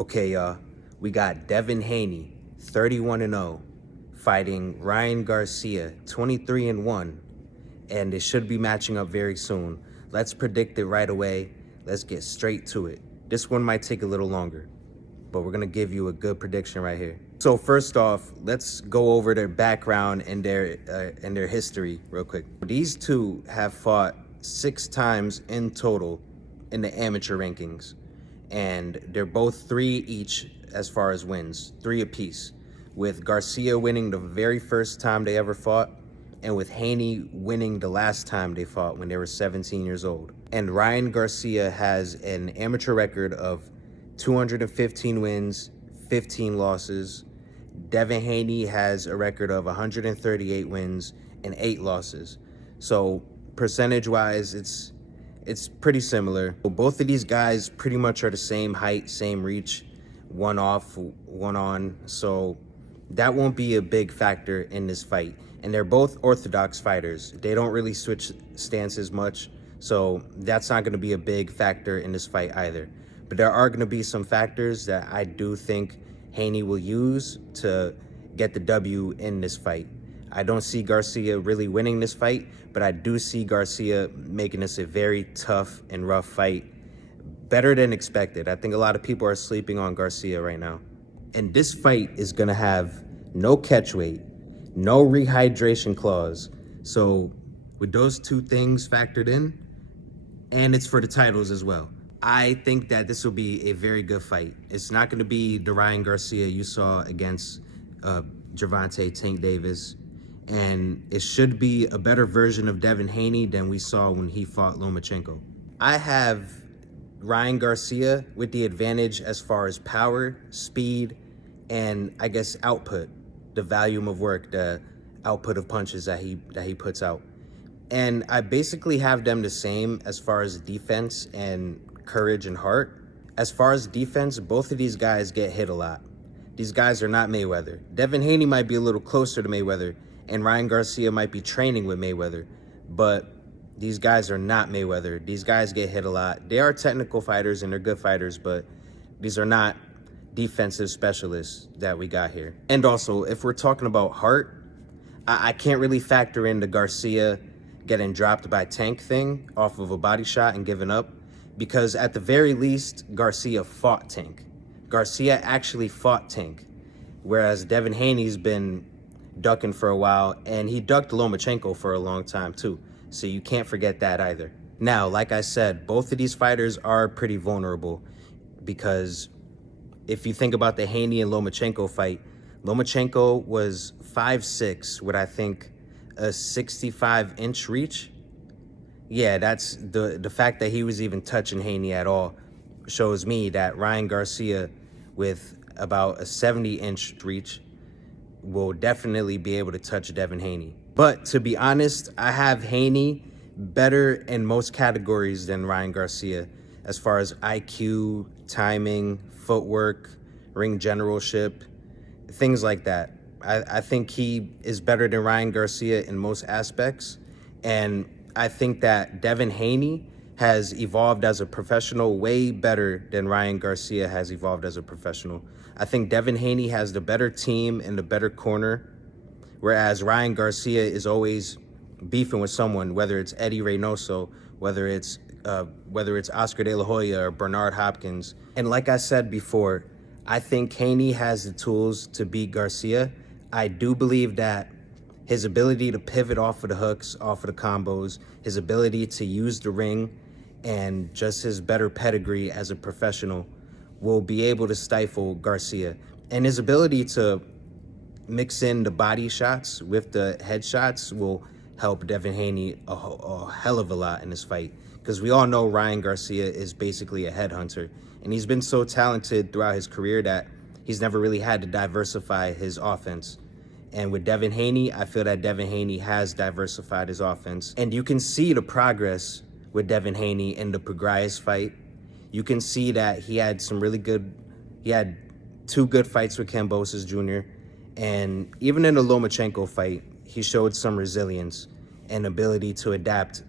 Okay, y'all, we got Devin Haney, 31-0, fighting Ryan Garcia, 23-1, and it should be matching up very soon. Let's predict it right away. Let's get straight to it. This one might take a little longer, but we're gonna give you a good prediction right here. So first off, let's go over their background and their history real quick. These two have fought 6 times in total in the amateur rankings, and they're both 3 each as far as wins, 3 apiece, with Garcia winning the very first time they ever fought, and with Haney winning the last time they fought when they were 17 years old. And Ryan Garcia has an amateur record of 215 wins, 15 losses. Devin Haney has a record of 138 wins and 8 losses. So percentage-wise, it's pretty similar. Both of these guys pretty much are the same height, same reach, one off, one on. So that won't be a big factor in this fight. And they're both orthodox fighters. They don't really switch stances much. So that's not going to be a big factor in this fight either. But there are going to be some factors that I do think Haney will use to get the W in this fight. I don't see Garcia really winning this fight, but I do see Garcia making this a very tough and rough fight. Better than expected. I think a lot of people are sleeping on Garcia right now. And this fight is going to have no catch weight, no rehydration clause. So with those 2 things factored in, and it's for the titles as well, I think that this will be a very good fight. It's not going to be the Ryan Garcia you saw against Gervonta Tank Davis, and it should be a better version of Devin Haney than we saw when he fought Lomachenko. I have Ryan Garcia with the advantage as far as power, speed, and I guess output, the volume of work, the output of punches that he puts out. And I basically have them the same as far as defense and courage and heart. As far as defense, both of these guys get hit a lot. These guys are not Mayweather. Devin Haney might be a little closer to Mayweather, and Ryan Garcia might be training with Mayweather, but these guys are not Mayweather. These guys get hit a lot. They are technical fighters and they're good fighters, but these are not defensive specialists that we got here. And also, if we're talking about heart, I can't really factor in the Garcia getting dropped by Tank thing off of a body shot and giving up, because at the very least, Garcia fought Tank. Garcia actually fought Tank, whereas Devin Haney's been ducking for a while, and he ducked Lomachenko for a long time too. So you can't forget that either. Now, like I said, both of these fighters are pretty vulnerable, because if you think about the Haney and Lomachenko fight, Lomachenko was 5'6" with, I think, a 65-inch reach. Yeah, that's the fact that he was even touching Haney at all shows me that Ryan Garcia with about a 70-inch reach will definitely be able to touch Devin Haney. But to be honest, I have Haney better in most categories than Ryan Garcia as far as IQ, timing, footwork, ring generalship, things like that. I think he is better than Ryan Garcia in most aspects, and I think that Devin Haney has evolved as a professional way better than Ryan Garcia has evolved as a professional. I think Devin Haney has the better team and the better corner, whereas Ryan Garcia is always beefing with someone, whether it's Eddie Reynoso, whether it's Oscar De La Hoya or Bernard Hopkins. And like I said before, I think Haney has the tools to beat Garcia. I do believe that his ability to pivot off of the hooks, off of the combos, his ability to use the ring, and just his better pedigree as a professional will be able to stifle Garcia. And his ability to mix in the body shots with the head shots will help Devin Haney a hell of a lot in this fight, because we all know Ryan Garcia is basically a headhunter, and he's been so talented throughout his career that he's never really had to diversify his offense. And with Devin Haney, I feel that Devin Haney has diversified his offense. And you can see the progress with Devin Haney in the Prograis fight. You can see that he had 2 good fights with Kambosos Jr. And even in the Lomachenko fight, he showed some resilience and ability to adapt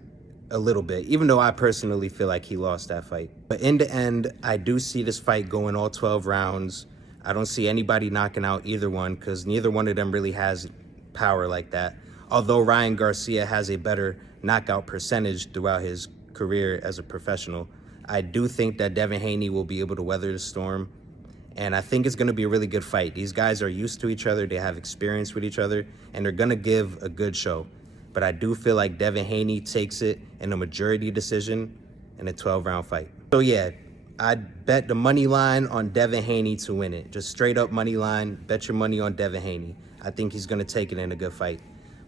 a little bit, even though I personally feel like he lost that fight. But in the end, I do see this fight going all 12 rounds. I don't see anybody knocking out either one because neither one of them really has power like that. Although Ryan Garcia has a better knockout percentage throughout his career as a professional, I do think that Devin Haney will be able to weather the storm. And I think it's going to be a really good fight. These guys are used to each other. They have experience with each other, and they're going to give a good show. But I do feel like Devin Haney takes it in a majority decision in a 12-round fight. So yeah, I'd bet the money line on Devin Haney to win it. Just straight up money line. Bet your money on Devin Haney. I think he's going to take it in a good fight.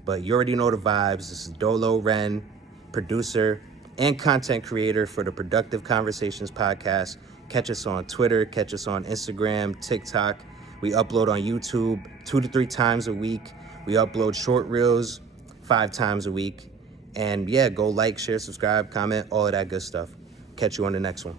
But you already know the vibes. This is Dolo Ren, producer and content creator for the Productive Conversations podcast. Catch us on Twitter, catch us on Instagram, TikTok. We upload on YouTube 2 to 3 times a week. We upload short reels 5 times a week. And yeah, go like, share, subscribe, comment, all of that good stuff. Catch you on the next one.